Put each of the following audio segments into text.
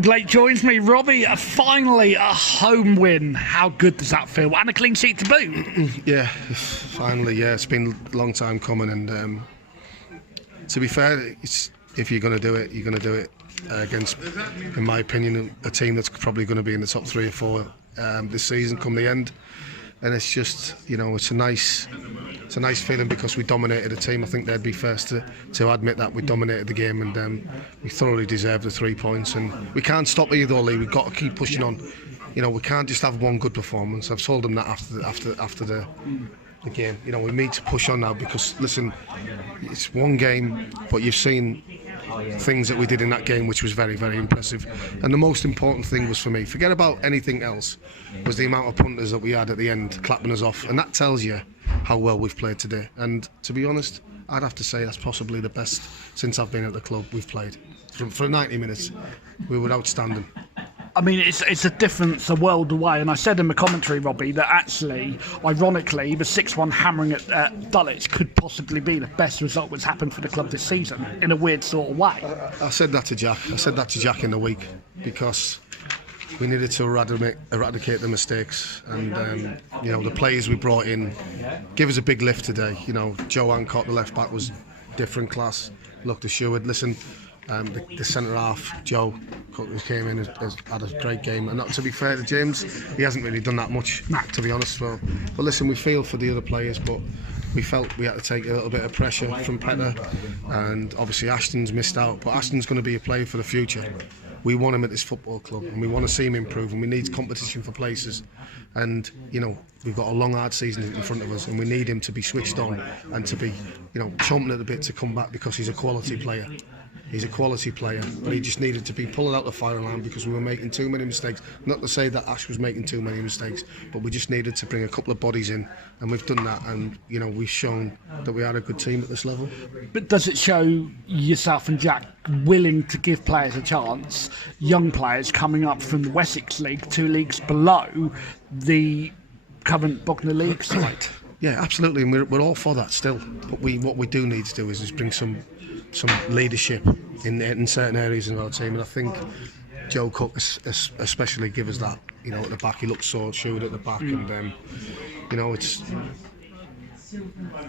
Blake joins me. Robbie, finally a home win. How good does that feel? And a clean sheet to boot. Yeah, finally, yeah. It's been a long time coming, and to be fair, if you're going to do it, you're going to do it against, in my opinion, a team that's probably going to be in the top 3 or 4 this season come the end. And it's just, it's a nice feeling because we dominated the team. I think they'd be first to admit that we dominated the game, and we thoroughly deserved the 3 points. And we can't stop either, Lee. We've got to keep pushing on. We can't just have one good performance. I've told them that after the game. We need to push on now because, listen, it's one game, but you've seen things that we did in that game which was very, very impressive. And the most important thing was, for me, forget about anything else, was the amount of punters that we had at the end clapping us off, and that tells you how well we've played today. And to be honest, I'd have to say that's possibly the best since I've been at the club we've played. For 90 minutes we were outstanding. I mean, it's a difference a world away, and I said in the commentary, Robbie, that actually, ironically, the 6-1 hammering at Dulwich could possibly be the best result that's happened for the club this season, in a weird sort of way. I said that to Jack. I said that to Jack in the week because we needed to eradicate the mistakes, and the players we brought in give us a big lift today. Joe Hancock, the left back, was different class. Looked assured. Listen. The centre half, Joe Cook, who came in, has had a great game. And not to be fair to James, he hasn't really done that much, to be honest. But listen, we feel for the other players, but we felt we had to take a little bit of pressure from Petter, and obviously Ashton's missed out. But Ashton's going to be a player for the future. We want him at this football club, and we want to see him improve, and we need competition for places. And we've got a long, hard season in front of us, and we need him to be switched on and to be, chomping at the bit to come back because he's a quality player. He's a quality player, but he just needed to be pulled out the firing line because we were making too many mistakes. Not to say that Ash was making too many mistakes, but we just needed to bring a couple of bodies in, and we've done that. And we've shown that we are a good team at this level. But does it show yourself and Jack willing to give players a chance, young players coming up from the Wessex League, 2 leagues below the current Bognor League side? Yeah, absolutely, and we're all for that still. But what we do need to do is bring some leadership in certain areas of our team, and I think Joe Cook especially give us that. At the back, he looks so assured at the back, and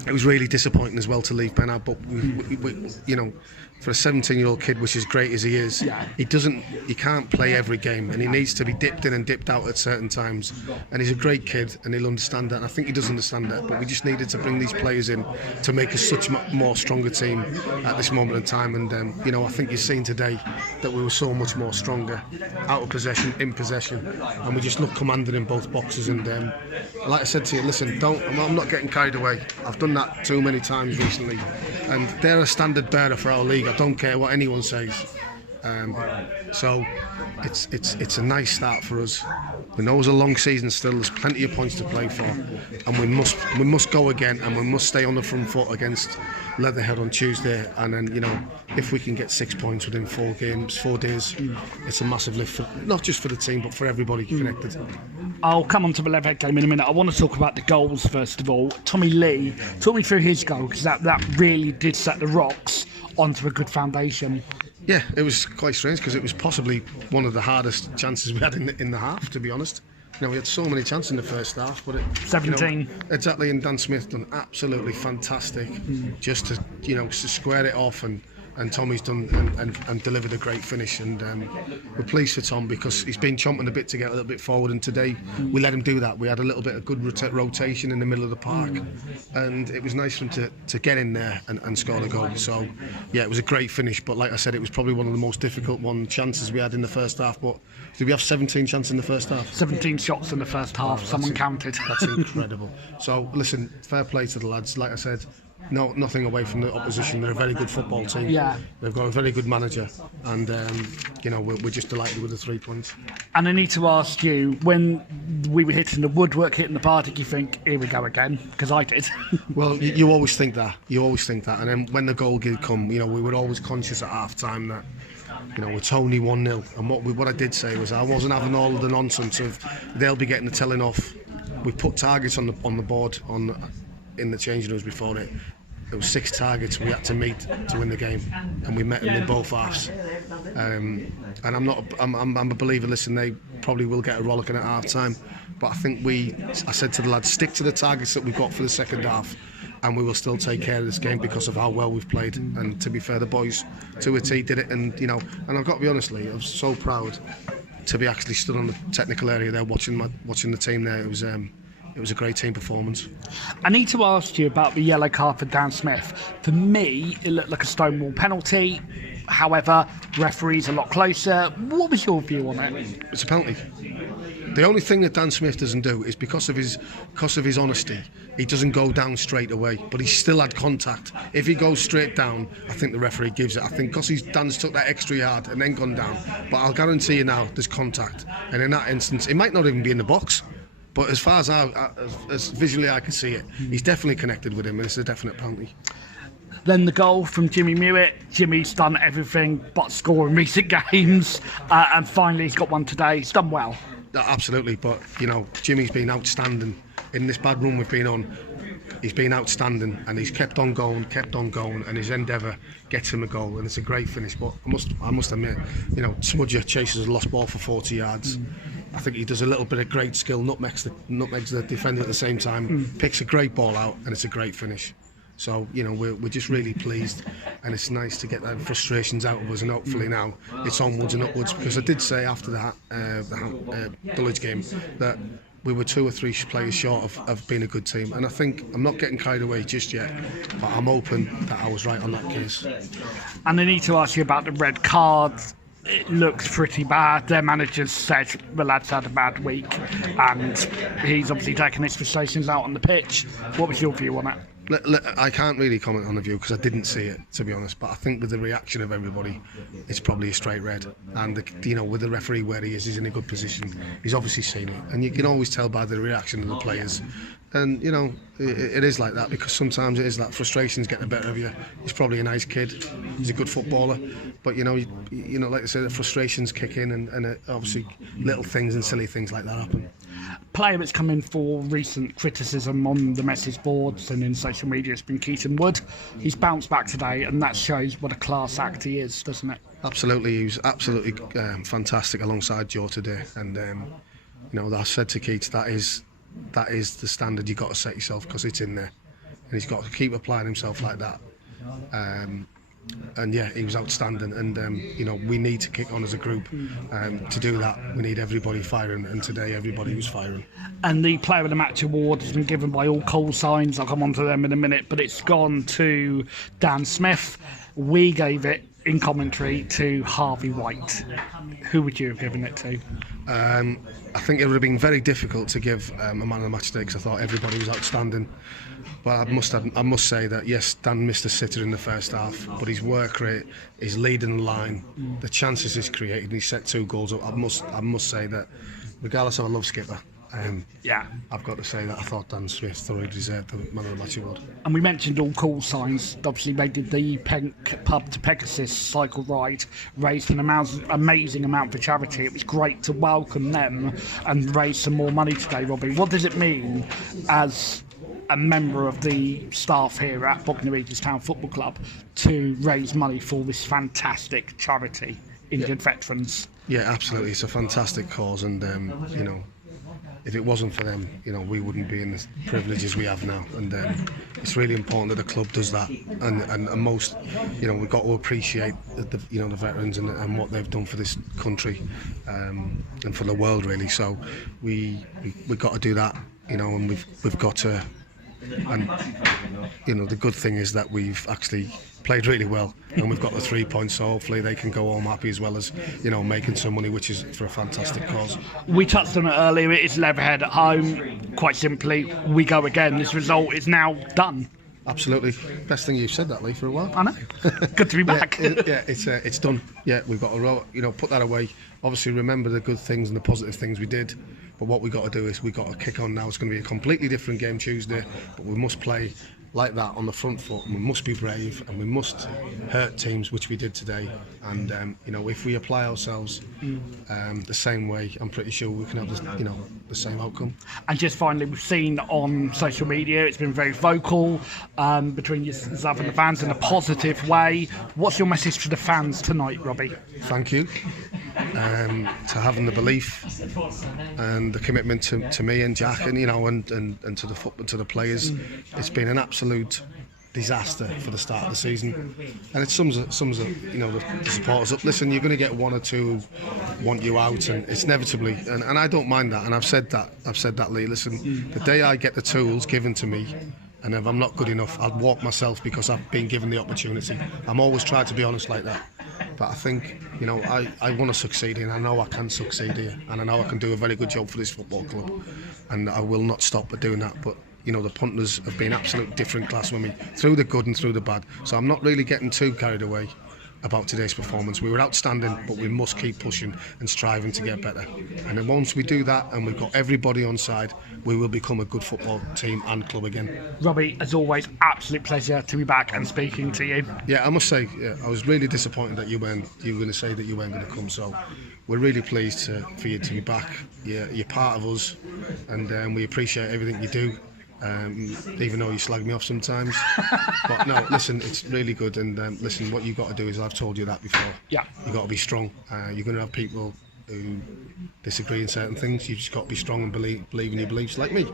it was really disappointing as well to leave Ben out. But we for a 17-year-old kid, which is great as he is, he can't play every game, and he needs to be dipped in and dipped out at certain times. And he's a great kid, and he'll understand that. And I think he does understand that. But we just needed to bring these players in to make us such a more stronger team at this moment in time. And I think you've seen today that we were so much more stronger, out of possession, in possession, and we just looked commanding in both boxes. And like I said to you, listen, I'm not getting carried away. I've done that too many times recently, and they're a standard bearer for our league. I don't care what anyone says. So it's a nice start for us. We know it's a long season still. There's plenty of points to play for, and we must go again, and we must stay on the front foot against Leatherhead on Tuesday. And then if we can get 6 points within 4 days, it's a massive lift for, not just for the team but for everybody connected. I'll come on to the Leatherhead game in a minute. I want to talk about the goals first of all. Tommy Lee, talk me through his goal, because that really did set the rocks onto a good foundation. Yeah, it was quite strange because it was possibly one of the hardest chances we had in the half, to be honest. We had so many chances in the first half, but 17. Exactly, and Dan Smith done absolutely fantastic just to to square it off, and Tommy's done and delivered a great finish, and we're pleased for Tom because he's been chomping a bit to get a little bit forward, and today we let him do that. We had a little bit of good rotation in the middle of the park, and it was nice for him to get in there and score the goal. So yeah, it was a great finish, but like I said, it was probably one of the most difficult chances we had in the first half. But did we have 17 chances in the first half? 17 shots in the first half. Someone counted. That's incredible. So listen, fair play to the lads. Like I said, no, nothing away from the opposition. They're a very good football team. Yeah. They've got a very good manager, and we're just delighted with the 3 points. And I need to ask you, when we were hitting the woodwork, hitting the bar, did you think, here we go again? Because I did. Well, you always think that. And then when the goal did come, we were always conscious at half time that it's only 1-0. And what I did say was I wasn't having all of the nonsense of they'll be getting the telling off. We put targets on the board in the changing rooms before it. There was 6 targets we had to meet to win the game, and we met them in both halves. And I'm a believer. Listen, they probably will get a rollicking at half time, but I think I said to the lads, stick to the targets that we've got for the second half, and we will still take care of this game because of how well we've played. And to be fair, the boys to a T did it, and and I've got to be honest, Lee, I'm so proud to be actually stood on the technical area there watching the team there. It was a great team performance. I need to ask you about the yellow card for Dan Smith. For me, it looked like a stonewall penalty. However, referee's a lot closer. What was your view on it? It's a penalty. The only thing that Dan Smith doesn't do is because of his honesty, he doesn't go down straight away, but he still had contact. If he goes straight down, I think the referee gives it. I think because Dan's took that extra yard and then gone down. But I'll guarantee you now, there's contact. And in that instance, it might not even be in the box. But as far as visually I can see it, he's definitely connected with him, and it's a definite penalty. Then the goal from Jimmy Mewett. Jimmy's done everything but score in recent games, and finally he's got one today. He's done well. Absolutely, but Jimmy's been outstanding in this bad run we've been on. He's been outstanding, and he's kept on going, and his endeavour gets him a goal, and it's a great finish. But I must admit, Smudger chases a lost ball for 40 yards. I think he does a little bit of great skill, nutmegs the defender at the same time, picks a great ball out, and it's a great finish. So we're just really pleased, and it's nice to get those frustrations out of us, and hopefully now it's onwards and upwards. Because I did say after the Dulwich game that we were 2 or 3 players short of being a good team, and I think I'm not getting carried away just yet, but I'm hoping that I was right on that case. And I need to ask you about the red card. It looks pretty bad. Their manager said the lad's had a bad week, and he's obviously taken his frustrations out on the pitch. What was your view on it? I can't really comment on the view because I didn't see it, to be honest, but I think with the reaction of everybody, it's probably a straight red. And with the referee where he is, he's in a good position. He's obviously seen it, and you can always tell by the reaction of the players. And it is like that, because sometimes it is that frustrations get the better of you. He's probably a nice kid, he's a good footballer, but like I say, the frustrations kick in, and obviously little things and silly things like that happen. Player that's come in for recent criticism on the message boards and in social media has been Keaton Wood. He's bounced back today, and that shows what a class act he is, doesn't it? Absolutely, he was absolutely fantastic alongside Joe today, and I said to Keats, that is the standard you've got to set yourself, because it's in there, and he's got to keep applying himself like that. And yeah, he was outstanding, and we need to kick on as a group. To do that, we need everybody firing, and today everybody was firing. And the Player of the Match award has been given by all call signs. I'll come on to them in a minute, but it's gone to Dan Smith. We gave it in commentary to Harvey White. Who would you have given it to? I think it would have been very difficult to give a man of the match today, because I thought everybody was outstanding. But I must say that yes, Dan missed a sitter in the first half, but his work rate, his leading the line, the chances he's created, he set 2 goals up. I must say that, regardless of I love Skipper, I've got to say that I thought Dan Smith thoroughly deserved the man of the match award. And we mentioned all call signs. Obviously, they did the Pub to Pegasus cycle ride, raised an amazing amount for charity. It was great to welcome them and raise some more money today, Robbie. What does it mean as a member of the staff here at Bognor Regis Town Football Club to raise money for this fantastic charity, Injured Veterans? Yeah, absolutely. It's a fantastic cause, and if it wasn't for them, we wouldn't be in the privileges we have now. And it's really important that the club does that. And most, we've got to appreciate the veterans and what they've done for this country and for the world, really. So we've got to do that, and we've got to. And the good thing is that we've actually played really well, and we've got the 3 points, so hopefully they can go home happy, as well as making some money, which is for a fantastic cause. We touched on it earlier. It is Leatherhead at home. Quite simply, we go again. This result is now done. Absolutely, best thing you've said that, Lee, for a while. I know. Good to be back. It's done. Yeah, we've got to put that away. Obviously, remember the good things and the positive things we did. But what we got to do is we got to kick on now. It's going to be a completely different game Tuesday, but we must play like that on the front foot, and we must be brave and we must hurt teams, which we did today. And if we apply ourselves the same way, I'm pretty sure we can have the same outcome. And just finally, we've seen on social media it's been very vocal between yourself and the fans in a positive way. What's your message to the fans tonight, Robbie? Thank you to having the belief and the commitment to me and Jack, and and to the football, to the players. It's been an absolute disaster for the start of the season, and it sums up the supporters up. Listen, you're going to get one or two who want you out, and it's inevitably, and I don't mind that, and I've said that, Lee. Listen, the day I get the tools given to me, and if I'm not good enough, I'll walk myself because I've been given the opportunity. I'm always trying to be honest like that. But I think, I want to succeed here, and I know I can succeed here, and I know I can do a very good job for this football club, and I will not stop at doing that. But the punters have been absolute different class with me, through the good and through the bad. So I'm not really getting too carried away about today's performance. We were outstanding, but we must keep pushing and striving to get better. And then once we do that, and we've got everybody on side, we will become a good football team and club again. Robbie, as always, absolute pleasure to be back and speaking to you. Yeah, I must say, I was really disappointed that you were going to say that you weren't going to come. So we're really pleased for you to be back. You're part of us, and we appreciate everything you do. Even though you slag me off sometimes. But no, listen, it's really good, and listen, what you've got to do is, I've told you that before, you've got to be strong. You're going to have people who disagree in certain things. You've just got to be strong and believe in your beliefs, like me.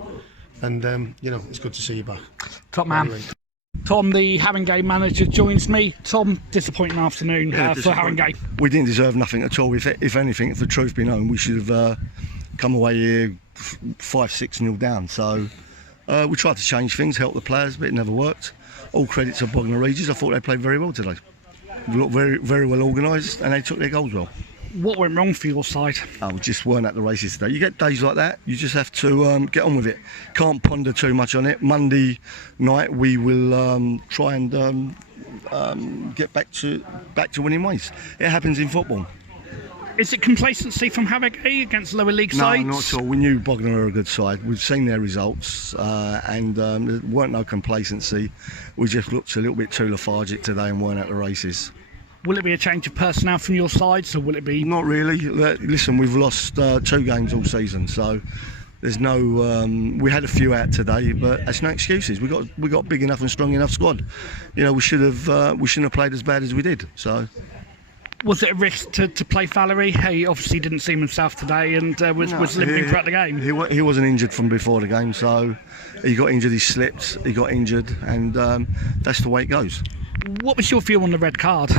And it's good to see you back. Top man. Anyway. Tom, the Haringey manager, joins me. Tom, disappointing afternoon for Haringey. We didn't deserve nothing at all. If anything, if the truth be known, we should have come away here 5-6-0 down. So we tried to change things, help the players, but it never worked. All credit to Borough Regis. I thought they played very well today. We looked very, very well organised, and they took their goals well. What went wrong for your side? We just weren't at the races today. You get days like that, you just have to get on with it. Can't ponder too much on it. Monday night we will try and get back to winning ways. It happens in football. Is it complacency from Haringey against lower league sides? No, not at all. We knew Bognor are a good side. We've seen their results, and there weren't no complacency. We just looked a little bit too lethargic today and weren't at the races. Will it be a change of personnel from your side, or will it be? Not really. Listen, we've lost 2 games all season, so there's no. We had a few out today, but that's no excuses. We got big enough and strong enough squad. We shouldn't have played as bad as we did. So. Was it a risk to play Valerie? He obviously didn't seem himself today, and was limping throughout the game. He wasn't injured from before the game, so he got injured. He slipped. He got injured, and that's the way it goes. What was your view on the red card?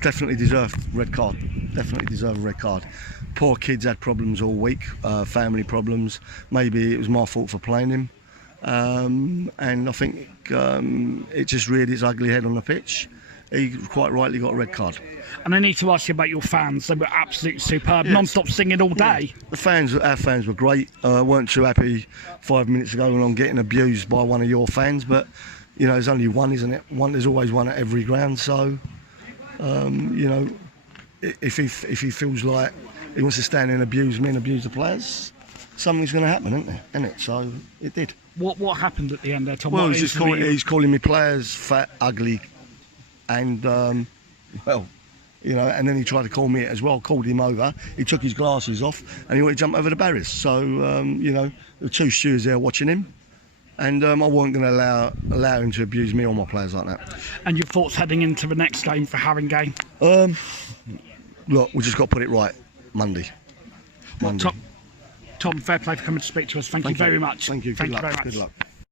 Definitely deserved red card. Definitely deserved a red card. Poor kids had problems all week, family problems. Maybe it was my fault for playing him, and I think it just reared its ugly head on the pitch. He quite rightly got a red card. And I need to ask you about your fans. They were absolutely superb, non-stop singing all day. Yeah. Our fans were great. Weren't too happy 5 minutes ago when I'm getting abused by one of your fans, but there's only one, isn't it? There's always one at every ground. So, if he feels like he wants to stand and abuse me and abuse the players, something's going to happen, isn't it? So it did. What happened at the end there, Tom? Well, he's calling me players fat, ugly, and and then he tried to call me it as well. Called him over. He took his glasses off and he wanted to jump over the barriers. So there were 2 stewards there watching him. And I wasn't going to allow him to abuse me or my players like that. And your thoughts heading into the next game for Haringey? Look, we just got to put it right Monday. Tom, fair play for coming to speak to us. Thank you very much. Thank you. Thank you Good luck. very much. Good luck.